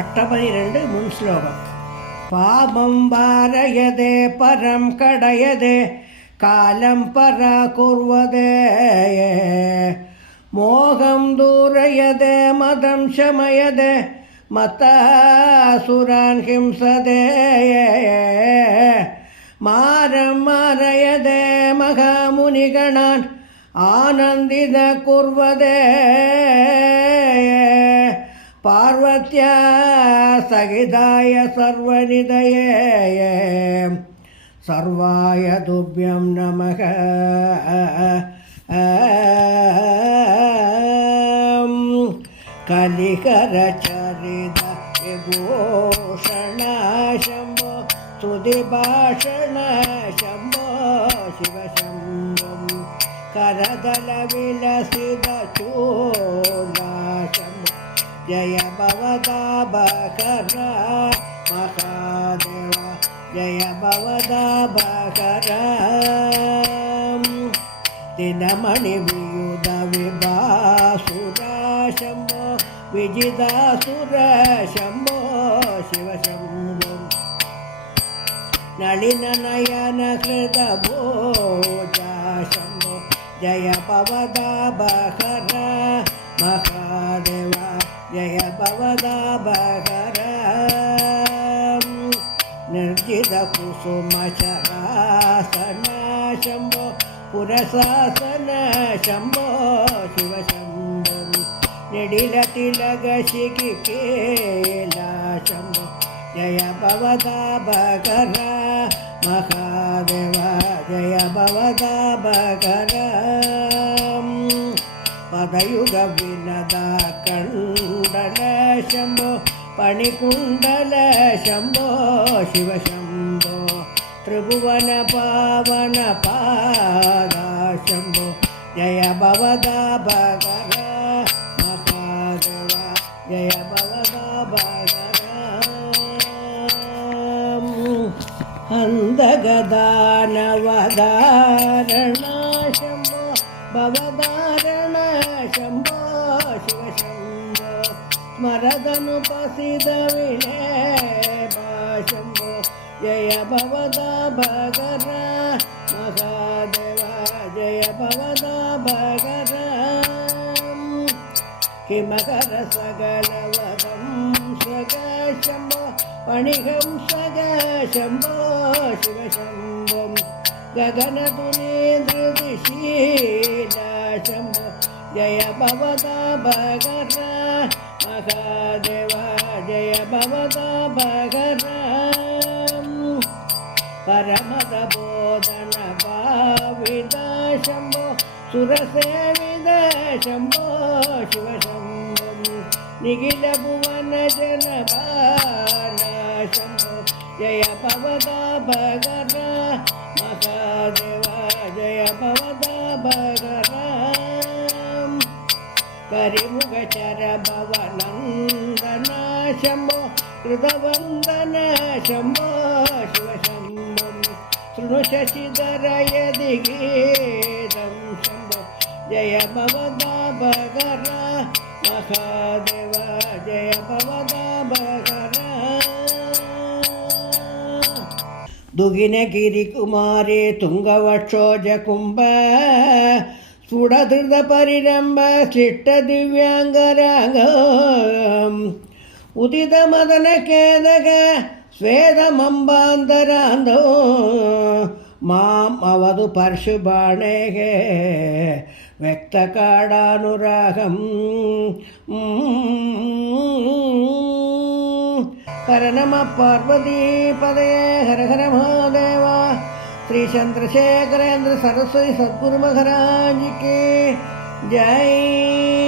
अष्टपदिरेण्डु मुन् श्लोकम् पापं वारयदे परं कडयदे कालं पराकुर्वदे मोहं दूरयदे मदं शमयदे मतासुरान् हिंसदे मारं मारयदे महामुनिगणान् आनन्दित कुर्वदे पार्वत्या सहिताय सर्वनिधये सर्वाय तुभ्यं नमः कलिकरचरित विभूषण शम्भो स्तुतिभाषण शम्भो शिव शम्भो करदलविलसित चूला शम्भो जय भवदाभकर महादेव जय भवदाभकर दिनमणिवियुध विभासुर शम्भो विजितासुर शम्भो शिव शम्भो नलिननयन कृतभोजा शम्भो जय भवदाभकर महादेव जय भवदाभकर निर्जित कुसुमचरासन शम्भो पुरशासन शम्भो शिव शम्भो निडिलतिलगशिखिकेला शम्भो जय भवदाभकर महादेव जय भवदाभकर पदयुग विनद कण्डल शम्भो पणिकुण्डल शम्भो शिव शम्भो त्रिभुवन पावन पाद शम्भो जय भवदाभकर महादेव जय भवदाभकर हन्दगदानवदारण शम्भो भवदारण शम्भो शिव शम्भो स्मरदनुपसिद विलेप शम्भो जय भवदाभकर महादेव जय भवदाभकर किमकर सकलवदं सग शम्भो पणिहं सग शम्भो शिव शम्भो गगनतुनीन्द्रदिशील शम्भो जय भवदाभकर महादेव जय भवदाभकर परमदबोधन भाविद शम्भो सुरसेविद शम्भो शिव शम्भो निखिलभुवन जनबाल शम्भो जय भवदाभकर महादेव जय भवदाभकर करिमुखचर भवनन्दन शम्भो कृतवन्दन शम्भो शिव शम्भो शृणु शशिधर यदिगीतं शम्भो जय भवदाभकर महादेव जय भवदाभकर दुगिनगिरिकुमारी तुङ्गवक्षोजकुम्भ स्फुटधृतपरिरम्भ श्लिष्टदिव्याङ्गराग उदितमदनकेदक स्वेदमम्बान्तरान्धो माम् अवधु परशुबाणेः व्यक्तकाडानुरागम् हर नमः पार्वतीपदये हर हर महादेव श्री चंद्रशेखरेंद्र सरस्वती सद्गुरु महाराज की जय।